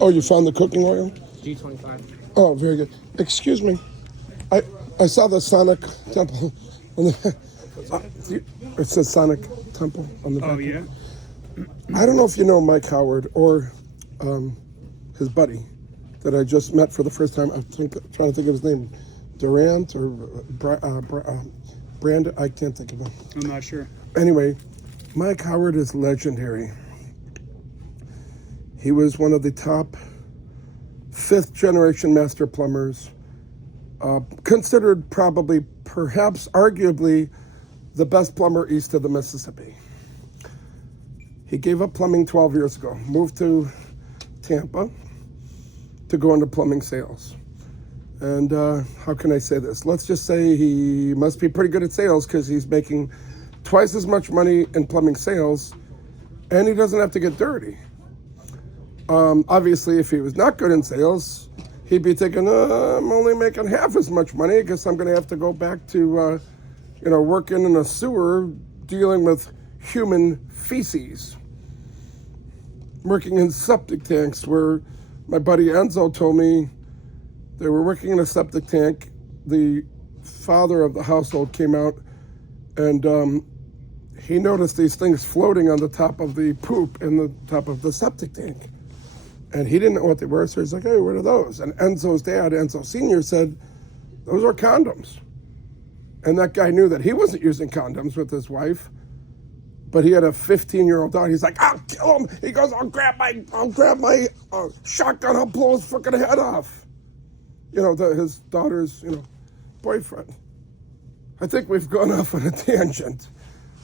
Oh, you found the cooking oil? G25. Oh, very good. Excuse me. I saw the Sonic Temple. On the, it says Sonic Temple on the back. Oh, yeah? I don't know if you know Mike Howard or his buddy that I just met for the first time. I'm trying to think of his name. Durant or Brandon. I can't think of him. I'm not sure. Anyway, Mike Howard is legendary. He was one of the top fifth generation master plumbers, considered probably, perhaps, arguably, the best plumber east of the Mississippi. He gave up plumbing 12 years ago, moved to Tampa to go into plumbing sales. And how can I say this? Let's just say he must be pretty good at sales because he's making twice as much money in plumbing sales and he doesn't have to get dirty. Obviously, if he was not good in sales, he'd be thinking, I'm only making half as much money because I'm going to have to go back to, working in a sewer dealing with human feces. Working in septic tanks where my buddy Enzo told me they were working in a septic tank. The father of the household came out and he noticed these things floating on the top of the poop in the top of the septic tank. And he didn't know what they were, so he's like, hey, what are those? And Enzo's dad, Enzo Sr., said, those are condoms. And that guy knew that he wasn't using condoms with his wife, but he had a 15-year-old daughter. He's like, I'll kill him. He goes, I'll grab my shotgun, I'll blow his fucking head off. His daughter's, boyfriend. I think we've gone off on a tangent.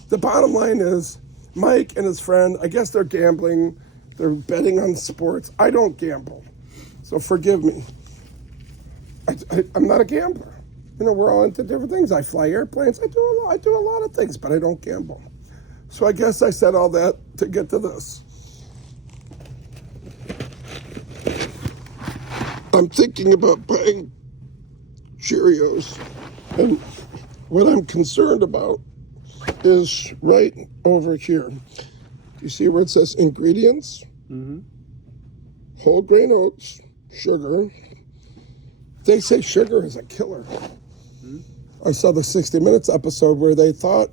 The bottom line is, Mike and his friend, I guess they're gambling. They're betting on sports. I don't gamble, so forgive me. I'm not a gambler. We're all into different things. I fly airplanes. I do a lot of things, but I don't gamble. So I guess I said all that to get to this. I'm thinking about buying Cheerios, and what I'm concerned about is right over here. You see where it says ingredients? Mm-hmm. Whole grain oats, sugar. They say sugar is a killer. Mm-hmm. I saw the 60 Minutes episode where they thought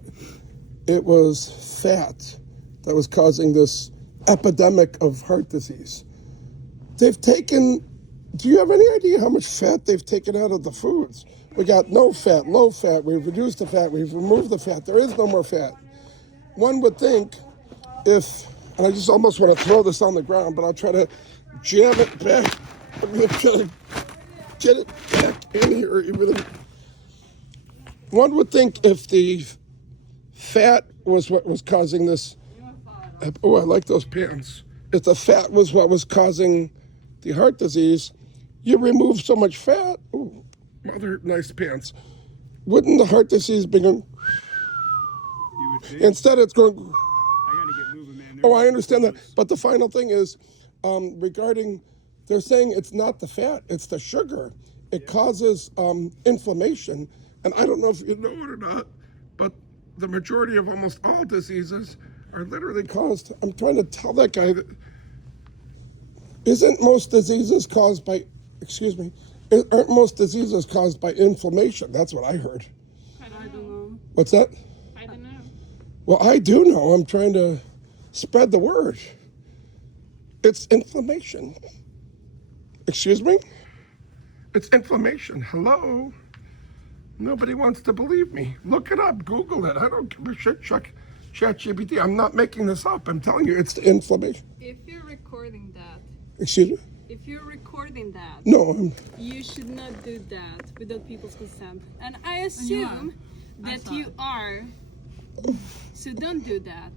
it was fat that was causing this epidemic of heart disease. Do you have any idea how much fat they've taken out of the foods? We got no fat, low fat, we've reduced the fat, we've removed the fat. There is no more fat. One would think and I just almost want to throw this on the ground, but I'll try to jam it back. I'm going to try to get it back in here. One would think if the fat was what was causing this. Oh, I like those pants. If the fat was what was causing the heart disease, you remove so much fat. Ooh, mother, nice pants. Wouldn't the heart disease be going? Instead, it's going. Oh, I understand that. But the final thing is regarding, they're saying it's not the fat, it's the sugar. It causes inflammation. And I don't know if you know it or not, but the majority of almost all diseases are literally caused. I'm trying to tell that guy that aren't most diseases caused by inflammation? That's what I heard. I don't know. What's that? I don't know. Well, I do know. I'm trying to spread the word. It's inflammation. Excuse me? It's inflammation. Hello? Nobody wants to believe me. Look it up. Google it. I don't give a shit. Check ChatGPT. I'm not making this up. I'm telling you, it's the inflammation. If you're recording that. Excuse me? If you're recording that. No. You should not do that without people's consent. And I assume that you are. So don't do that.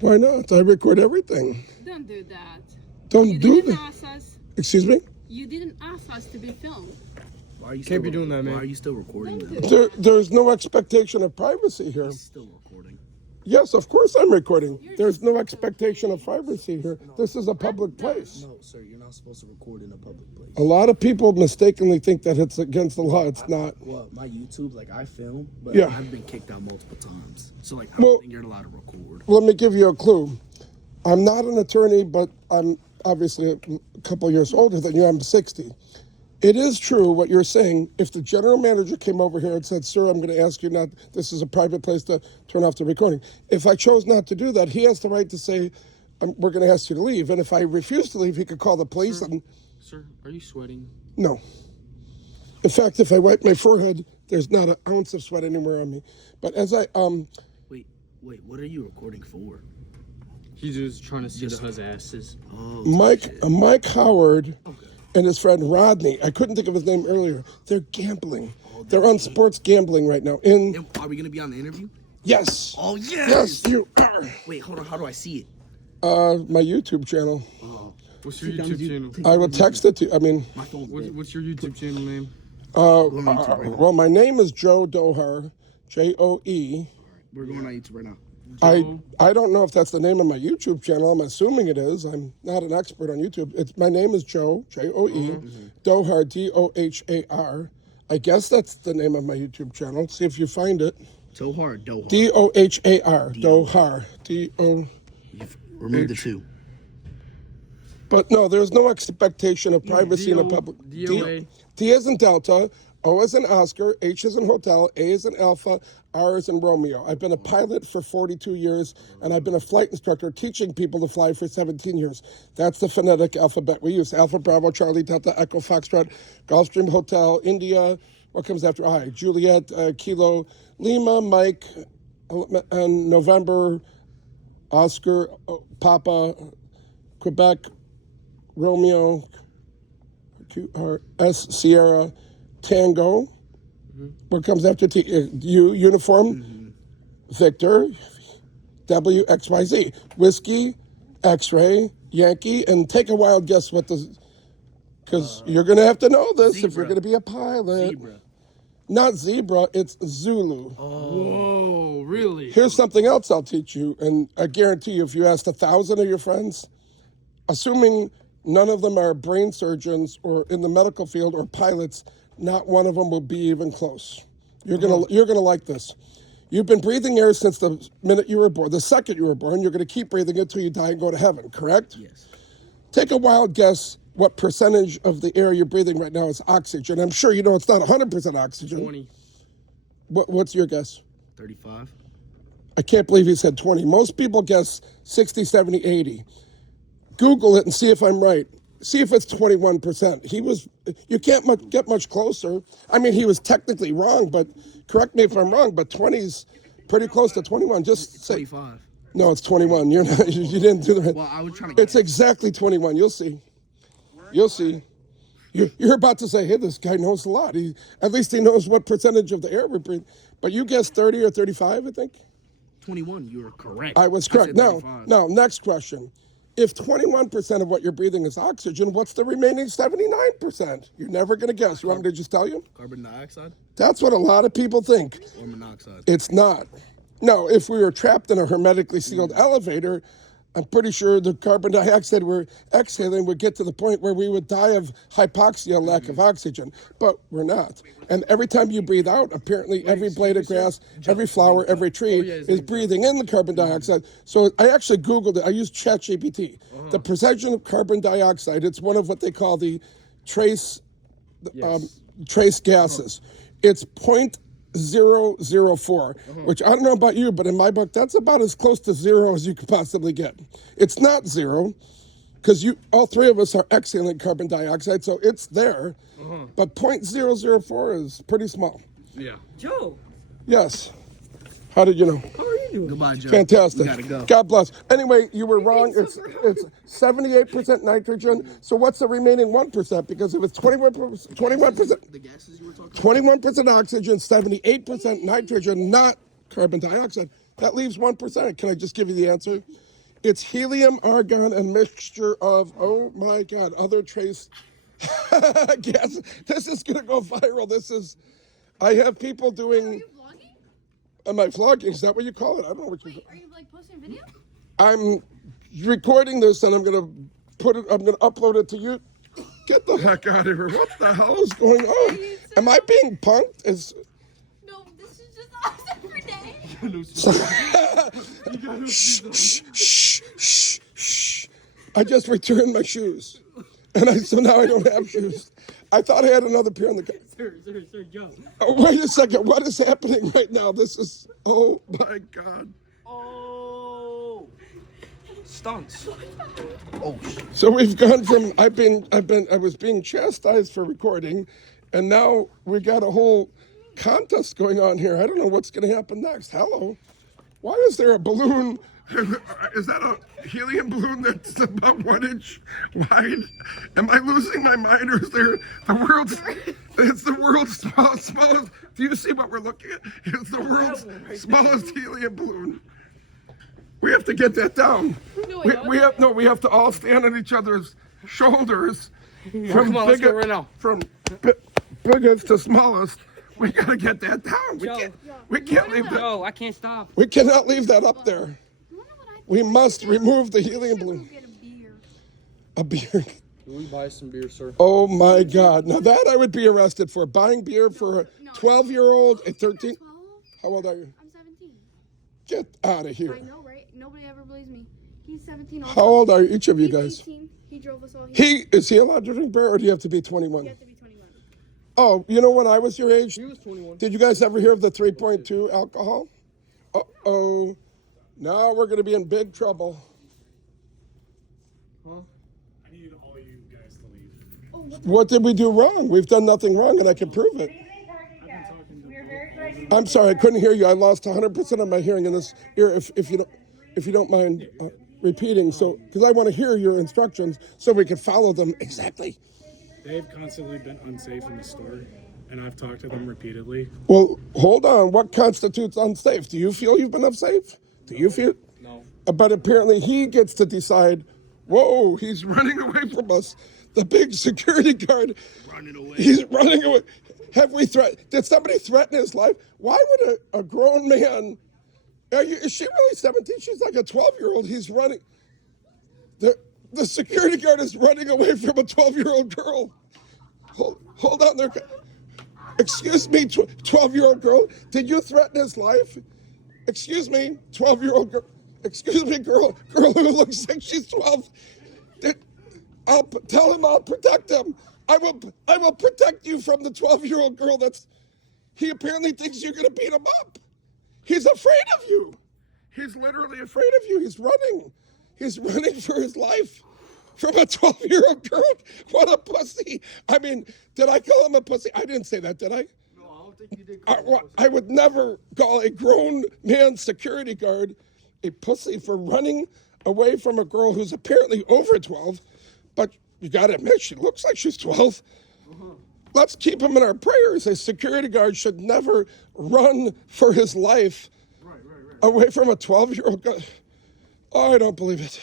Why not? I record everything. Don't do that. Don't do that. You didn't ask us. Excuse me? You didn't ask us to be filmed. Why are you Can't be doing that, man. Why are you still recording that? There's no expectation of privacy here. He's still recording. Yes, of course I'm recording. There's no expectation of privacy here. This is a public place. No, sir, you're not supposed to record in a public place. A lot of people mistakenly think that it's against the law. It's not. Well, my YouTube, I film, but Yeah. I've been kicked out multiple times. So, I don't think you're allowed to record. Let me give you a clue. I'm not an attorney, but I'm obviously a couple years older than you. I'm 60. It is true what you're saying. If the general manager came over here and said, "Sir, I'm going to ask you not, this is a private place to turn off the recording." If I chose not to do that, he has the right to say, "We're going to ask you to leave." And if I refuse to leave, he could call the police. Sir, are you sweating? No. In fact, if I wipe my forehead, there's not an ounce of sweat anywhere on me. But as I, Wait, what are you recording for? He's just trying to see the huz asses. Oh, Mike Howard and his friend Rodney, I couldn't think of his name earlier, they're gambling. They're on sports gambling right now. Are we gonna be on the interview? Yes. Oh yes. Yes, you are. Wait, hold on. How do I see it? My YouTube channel. What's your YouTube channel? I will text it to you. I mean, My phone's dead. What's your YouTube channel name? well, my name is Joe Dohar, Joe. We're going on YouTube right now. I don't know if that's the name of my YouTube channel. I'm assuming it is. I'm not an expert on YouTube. My name is Joe, Joe, Dohar, Dohar. I guess that's the name of my YouTube channel. See if you find it. Dohar. Dohar, Dohar, Do. Remove the two. But no, there's no expectation of privacy in a public. DOA. D is in Delta, O is in Oscar, H is in Hotel, A is in Alpha, R is in Romeo. I've been a pilot for 42 years, and I've been a flight instructor teaching people to fly for 17 years. That's the phonetic alphabet we use. Alpha, Bravo, Charlie, Delta, Echo, Foxtrot, Gulfstream, Hotel, India. What comes after I? Juliet, Kilo, Lima, Mike, and November, Oscar, Papa, Quebec, Romeo, S, Sierra, Tango. What comes after T? U, Uniform, Victor, W, X, Y, Z. Whiskey, X-ray, Yankee, and take a wild guess what the, because you're going to have to know this if you're Zebra. going to be a pilot. Zebra. Not zebra, it's Zulu. Whoa, really? Here's something else I'll teach you, and I guarantee you if you asked 1,000 of your friends, assuming none of them are brain surgeons or in the medical field or pilots, not one of them will be even close. You're gonna like this. You've been breathing air since the minute you were born. The second you were born, you're gonna keep breathing until you die and go to heaven, correct? Yes. Take a wild guess what percentage of the air you're breathing right now is oxygen. I'm sure you know it's not 100% oxygen. 20. What's your guess? 35. I can't believe he said 20. Most people guess 60, 70, 80. Google it and see if I'm right. See if it's 21%. You can't get much closer. I mean, he was technically wrong, but correct me if I'm wrong, but 20's pretty close to 21. Just say, 25. no, it's 21. You're not, you didn't do the right. Well, I was trying to. It's exactly 21. You'll see. You'll see. You're about to say, hey, this guy knows a lot. At least he knows what percentage of the air we breathe. But you guessed 30 or 35, I think? 21. You were correct. I was correct. said 35. Now, next question. If 21% of what you're breathing is oxygen, what's the remaining 79%? You're never going to guess. You want me to just tell you? Carbon dioxide That's what a lot of people think. or monoxide? It's not. No, if we were trapped in a hermetically sealed elevator, I'm pretty sure the carbon dioxide we're exhaling would get to the point where we would die of hypoxia, lack of oxygen. But we're not. And every time you breathe out, apparently every blade of grass, every flower, every tree is breathing in the carbon dioxide. So I actually Googled it. I used ChatGPT. The percentage of carbon dioxide, it's one of what they call the trace gases. It's 0.004, which I don't know about you, but in my book, that's about as close to zero as you could possibly get. It's not zero, because all three of us are exhaling carbon dioxide, so it's there. But 0.004 is pretty small. Yeah. Joe, Yes. How did you know? how are you doing? Goodbye, Joe. Fantastic. We gotta go. God bless. Anyway, you were wrong. It's 78% nitrogen. So what's the remaining 1%? Because if it's 21%, The gases you were talking about. 21% oxygen, 78% nitrogen, not carbon dioxide. That leaves 1%. Can I just give you the answer? It's helium, argon, and mixture of, oh my God, other trace gases. This is going to go viral. I have people Are doing, you vlogging? am I vlogging? Is that what you call it? I don't know what you call Wait, are you like posting video? I'm recording this and I'm going to upload it to you. Get the heck out of here. What the hell is going on? Am I being punked? No, this is just awesome for day. Shh. I just returned my shoes. So now I don't have shoes. I thought I had another pair in the car. Sir, Joe. Oh, wait a second. What is happening right now? This is, oh my God. Oh, stunts. Oh, So we've gone from, I was being chastised for recording, and now we got a whole contest going on here. I don't know what's going to happen next. Hello. Why is there a balloon? Is that a helium balloon that's about 1 inch wide? Am I losing my mind, or is there the world's? It's the world's smallest. Do you see what we're looking at? It's the world's smallest helium balloon. We have to get that down. We have to all stand on each other's shoulders. Come on, let's go right now. From biggest to smallest. We gotta get that down. We can't leave that. Joe, I can't stop. We cannot leave that up there. We must remove the helium balloon. Get a beer. A beer. Can we buy some beer, sir? Oh my God. Now that I would be arrested for buying beer for a 12-year-old, a 13. 12? How old are you? I'm 17. Get out of here. I know, right? Nobody ever believes me. He's 17 also. How old are each of you He's guys? 18. He drove us all here. Is he allowed to drink beer, or do you have to be 21? You have to be 21. Oh, you know when I was your age? He was 21. Did you guys ever hear of the 3.2 alcohol? Uh-oh. Now we're going to be in big trouble. I need all you guys to leave. What did we do wrong? We've done nothing wrong, and I can prove it. I'm sorry, I couldn't hear you. I lost 100% of my hearing in this ear. If you don't mind repeating, so because I want to hear your instructions so we can follow them exactly. They've constantly been unsafe in the store, and I've talked to them repeatedly. Well, hold on. What constitutes unsafe? Do you feel you've been unsafe? Do you feel? No. But apparently he gets to decide. Whoa, he's running away from us. The big security guard. running away. He's running away. Did somebody threaten his life? Why would a grown man? Is she really 17? She's like a 12-year-old. He's running. The security guard is running away from a 12-year-old girl. Hold on there. Excuse me, 12-year-old girl. Did you threaten his life? Excuse me, 12-year-old girl. Excuse me, girl who looks like she's 12. I'll tell him I'll protect him. I will protect you from the 12-year-old girl he apparently thinks you're going to beat him up. He's afraid of you. He's literally afraid of you. He's running. He's running for his life from a 12-year-old girl. What a pussy. I mean, did I call him a pussy? I didn't say that, did I? No, I don't think you did. I would never call a grown man security guard a pussy for running away from a girl who's apparently over 12. But you got to admit, she looks like she's 12. Let's keep him in our prayers. A security guard should never run for his life away from a 12-year-old guy. Oh, I don't believe it.